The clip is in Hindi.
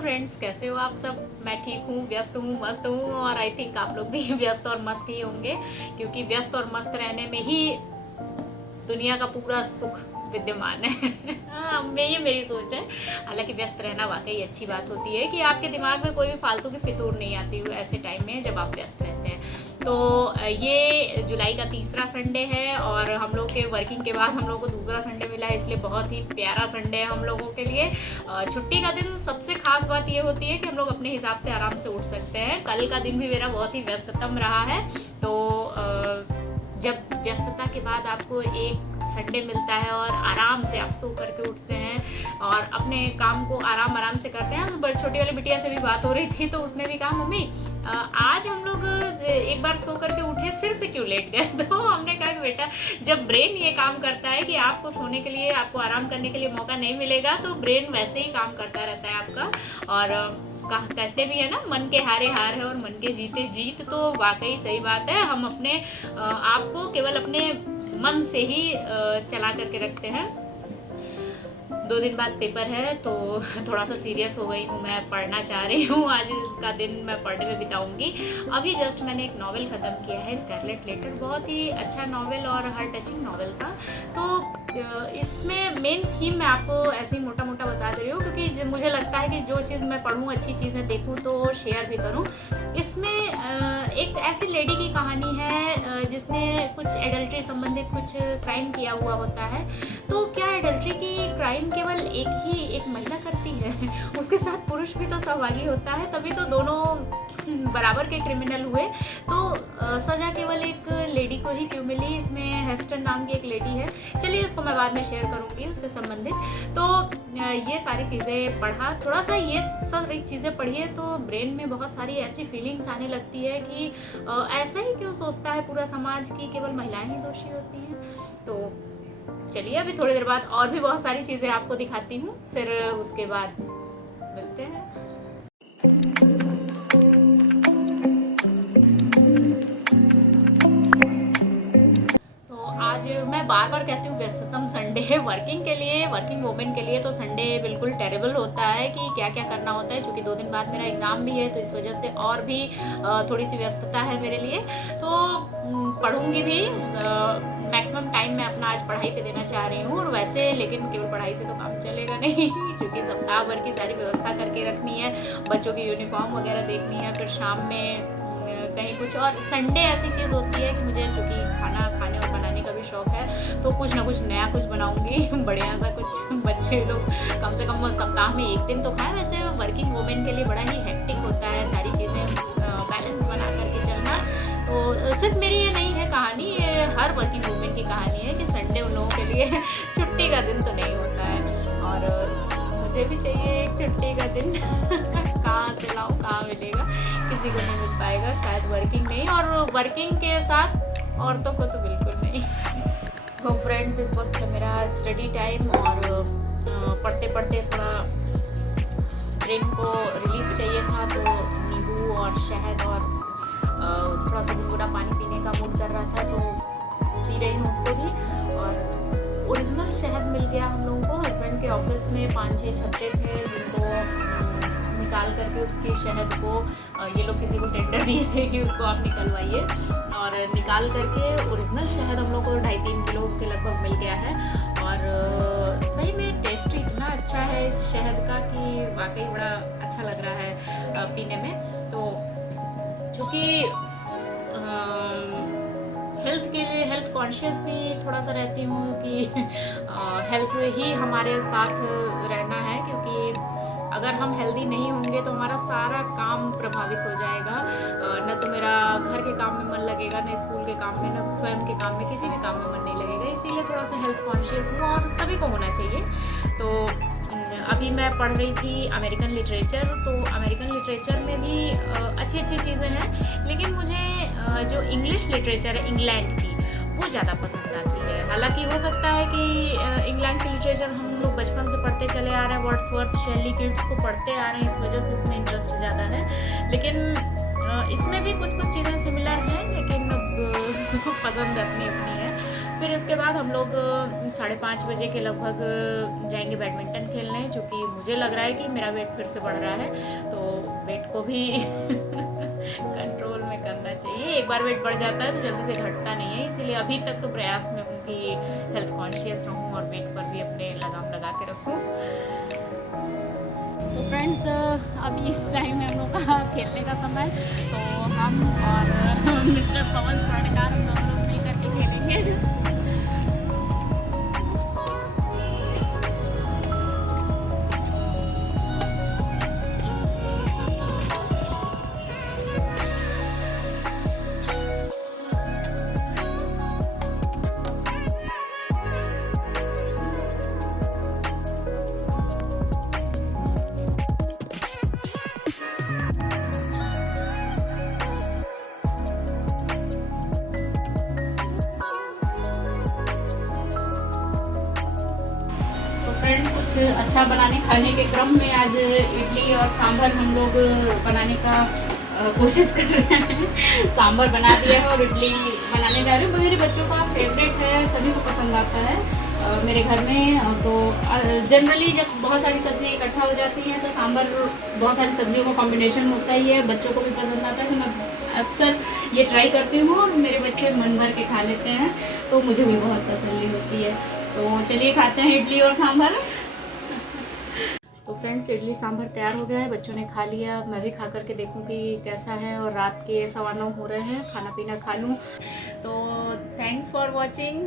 फ्रेंड्स, कैसे हो आप सब। मैं ठीक हूँ, व्यस्त हूँ, मस्त हूँ और आई थिंक आप लोग भी व्यस्त और मस्त ही होंगे, क्योंकि व्यस्त और मस्त रहने में ही दुनिया का पूरा सुख विद्यमान है। हाँ, ये मेरी सोच है। हालांकि व्यस्त रहना वाकई अच्छी बात होती है कि आपके दिमाग में कोई भी फालतू की फितूर नहीं आती हुई ऐसे टाइम में जब आप व्यस्त रहते हैं। तो ये जुलाई का तीसरा संडे है और हम लोग के वर्किंग के बाद हम लोग को दूसरा संडे मिला है, इसलिए बहुत ही प्यारा संडे है हम लोगों के लिए। छुट्टी का दिन सबसे खास बात ये होती है कि हम लोग अपने हिसाब से आराम से उठ सकते हैं। कल का दिन भी मेरा बहुत ही व्यस्ततम रहा है। तो जब व्यस्तता के बाद आपको एक संडे मिलता है और आराम से आप सो करके उठते हैं और अपने काम को आराम से करते हैं। तो छोटी वाली बिटिया से भी बात हो रही थी तो उसने भी कहा, मम्मी आज हम लोग एक बार सो करके उठे, फिर से क्यों लेट गए। तो हमने कहा कि बेटा, जब ब्रेन ये काम करता है कि आपको सोने के लिए, आपको आराम करने के लिए मौका नहीं मिलेगा, तो ब्रेन वैसे ही काम करता रहता है आपका। और कहते भी है ना, मन के हारे हार है और मन के जीते जीत। तो वाकई सही बात है। हम अपने आप को केवल अपने मन से ही चला करके रखते हैं। 2 दिन बाद पेपर है तो थोड़ा सा सीरियस हो गई हूँ, मैं पढ़ना चाह रही हूँ। आज का दिन मैं पढ़ने में बिताऊंगी। अभी जस्ट मैंने एक नॉवेल ख़त्म किया है, स्कारलेट लेटर। बहुत ही अच्छा नॉवेल और हार्ट टचिंग नॉवेल था। तो इसमें मेन थीम मैं आपको ऐसे ही मोटा मोटा बता दे रही हूँ, क्योंकि मुझे लगता है कि जो चीज़ मैं पढ़ूँ, अच्छी चीज़ें देखूँ तो शेयर भी करूँ। इसमें एक ऐसी लेडी की कहानी है जिसने कुछ एडल्ट्री संबंधित कुछ क्राइम किया हुआ होता है। तो क्या एडल्ट्री की क्राइम केवल एक महिला करती है, उसके साथ पुरुष भी तो सहभागी होता है, तभी तो दोनों बराबर के क्रिमिनल हुए। तो सजा केवल एक लेडी को ही क्यों मिली। इसमें हेस्टन नाम की एक लेडी है, चलिए इसको मैं बाद में शेयर करूँगी उससे संबंधित। तो ये सारी चीज़ें पढ़ा, थोड़ा सा ये सब चीज़ें पढ़िए तो ब्रेन में बहुत सारी ऐसी फीलिंग्स आने लगती है कि ऐसा ही क्यों सोचता है पूरा समाज की केवल महिलाएं ही दोषी होती हैं। तो चलिए अभी थोड़ी देर बाद और भी बहुत सारी चीज़ें आपको दिखाती हूँ, फिर उसके बाद मिलते हैं। आज मैं बार बार कहती हूँ व्यस्ततम संडे है वर्किंग के लिए, वर्किंग वुमेन के लिए तो संडे बिल्कुल टेरेबल होता है कि क्या क्या करना होता है। क्योंकि 2 दिन बाद मेरा एग्ज़ाम भी है तो इस वजह से और भी थोड़ी सी व्यस्तता है मेरे लिए। तो पढ़ूंगी भी, मैक्सिमम टाइम मैं अपना आज पढ़ाई पे देना चाह रही हूँ। और वैसे लेकिन केवल पढ़ाई से तो काम चलेगा नहीं, क्योंकि सप्ताह भर की सारी व्यवस्था करके रखनी है, बच्चों की यूनिफॉर्म वगैरह देखनी है, फिर शाम में कहीं कुछ। और संडे ऐसी चीज़ होती है कि मुझे, क्योंकि खाना खाने और बनाने का भी शौक है, तो कुछ ना कुछ नया कुछ बनाऊंगी बढ़िया सा कुछ। बच्चे लोग कम से कम सप्ताह में 1 दिन तो खाएं। वैसे वर्किंग वुमेन के लिए बड़ा ही हेक्टिक होता है सारी चीज़ें बैलेंस बना करके चलना। तो सिर्फ मेरी ये नहीं है कहानी, ये हर वर्किंग वुमेन की कहानी है कि संडे उन लोगों के लिए छुट्टी का दिन तो नहीं होता है। और मुझे भी चाहिए एक छुट्टी का दिन। कहाँ से लाऊं, कहाँ मिलेगा, किसी को नहीं मिल पाएगा, शायद वर्किंग नहीं, और वर्किंग के साथ औरतों को तो बिल्कुल नहीं। तो फ्रेंड्स, इस वक्त है मेरा स्टडी टाइम और पढ़ते पढ़ते थोड़ा ब्रेन को रिलीफ चाहिए था, तो नींबू और शहद और थोड़ा सा गुनगुना पानी पीने का मूड कर रहा था तो पी रही हूँ उसको भी। और ओरिजिनल शहद मिल गया हम लोगों को। हस्बैंड के ऑफिस में 5-6 छत्ते थे जिनको निकाल करके उसके शहद को ये लोग किसी को टेंडर दिए थे कि उसको आप निकलवाइए, और निकाल करके ओरिजिनल शहद हम लोग को 2.5-3 किलो के लगभग मिल गया है। और सही में टेस्ट इतना अच्छा है इस शहद का कि वाकई बड़ा अच्छा लग रहा है पीने में। तो चूँकि हेल्थ के लिए हेल्थ कॉन्शियस भी थोड़ा सा रहती हूँ कि हेल्थ ही हमारे साथ रहना है, क्योंकि अगर हम हेल्दी नहीं होंगे तो हमारा सारा काम प्रभावित हो जाएगा। न तो मेरा घर के काम में मन लगेगा, न स्कूल के काम में, न स्वयं के काम में, किसी भी काम में मन नहीं लगेगा। इसीलिए थोड़ा सा हेल्थ कॉन्शियस हूँ और सभी को होना चाहिए। तो अभी मैं पढ़ रही थी अमेरिकन लिटरेचर। तो अमेरिकन लिटरेचर में भी अच्छी अच्छी चीज़ें हैं, लेकिन मुझे जो इंग्लिश लिटरेचर है इंग्लैंड की, वो ज़्यादा पसंद आती है। हालांकि हो सकता है कि इंग्लैंड की लिटरेचर हम लोग बचपन से पढ़ते चले आ रहे हैं, वर्ड्सवर्थ, शेली, किट्स को पढ़ते आ रहे हैं, इस वजह से उसमें इंटरेस्ट ज़्यादा है। लेकिन इसमें भी कुछ कुछ चीज़ें सिमिलर हैं, लेकिन पसंद अपनी अपनी है। फिर उसके बाद हम लोग 5:30 बजे के लगभग जाएंगे बैडमिंटन खेलने, क्योंकि मुझे लग रहा है कि मेरा वेट फिर से बढ़ रहा है, तो वेट को भी कंट्रोल में करना चाहिए। एक बार वेट बढ़ जाता है तो जल्दी से घटता नहीं है, इसीलिए अभी तक तो प्रयास में हूँ कि हेल्थ कॉन्शियस रहूँ और वेट पर भी अपने लगाम लगा के रखूँ। तो फ्रेंड्स, अभी इस टाइम है हम लोग का खेलने का समय, तो हम और मिस्टर पवन स्वर्णकार हम दोनों लोग मिल करके खेलेंगे। फ्रेंड्स, कुछ अच्छा बनाने खाने के क्रम में आज इडली और सांभर हम लोग बनाने का कोशिश कर रहे हैं। सांभर बना दिया है और इडली बनाने जा रहे हैं। मेरे बच्चों का फेवरेट है, सभी को पसंद आता है मेरे घर में। तो जनरली जब बहुत सारी सब्ज़ी इकट्ठा हो जाती हैं तो सांभर बहुत सारी सब्जियों का कॉम्बिनेशन होता ही है, बच्चों को भी पसंद आता है। तो मैं अक्सर ये ट्राई करती हूँ और मेरे बच्चे मन भर के खा लेते हैं, तो मुझे भी बहुत तसल्ली होती है। तो चलिए खाते हैं इडली और सांभर। तो फ्रेंड्स, इडली सांभर तैयार हो गया है, बच्चों ने खा लिया। मैं भी खा करके देखूं कि कैसा है, और रात के 9:15 हो रहे हैं, खाना पीना खा लूं। तो थैंक्स फॉर वॉचिंग।